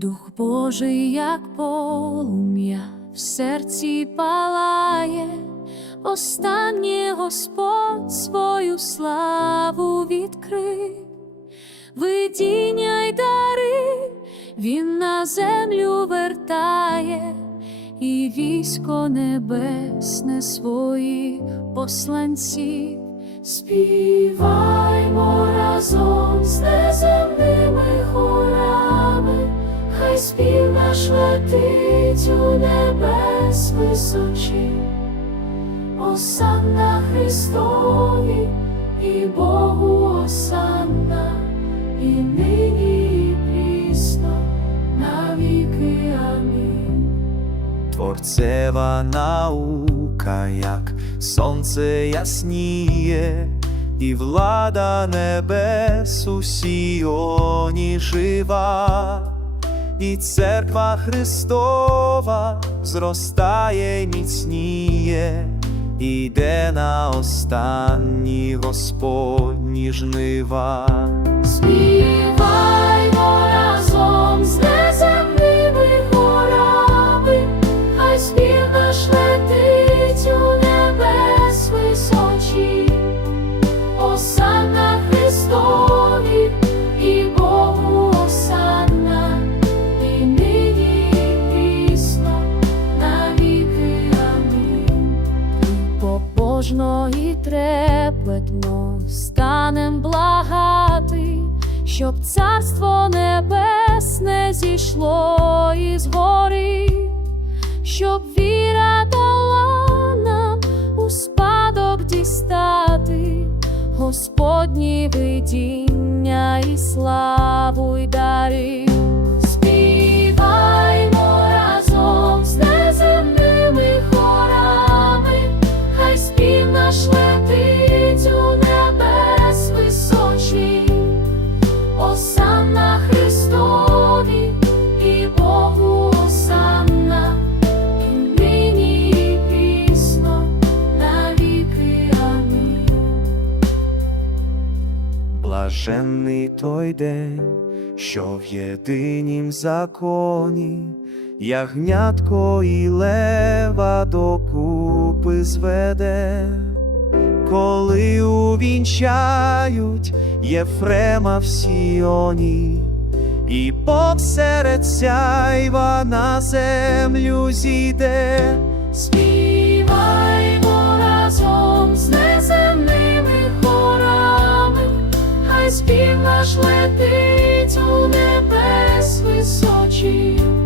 Дух Божий, як полум'я, в серці палає, останнє Господь свою славу відкрив, видіння й дари він на землю вертає, і військо небесне своїх посланців. Співаймо разом з неземними хорами, наш летить у небес височі, Осанна Христові і Богу осанна, і нині, і прісно, навіки амінь. Творцева наука, як сонце ясніє, і влада небес у Сіоні жива, і церква Христова зростає, й міцніє, іде на останні Господні жнива. Співаймо разом з неземними трепетно станем благати, щоб царство небесне зійшло із гори, щоб віра дала нам у спадок дістати, Господні видіння і славу й дари. Блаженний той день, що в єдинім законі ягнятко і лева докупи зведе, коли увінчають Єфрема в Сіоні, і Бог серед сяйва на землю зійде. Співаймо разом небес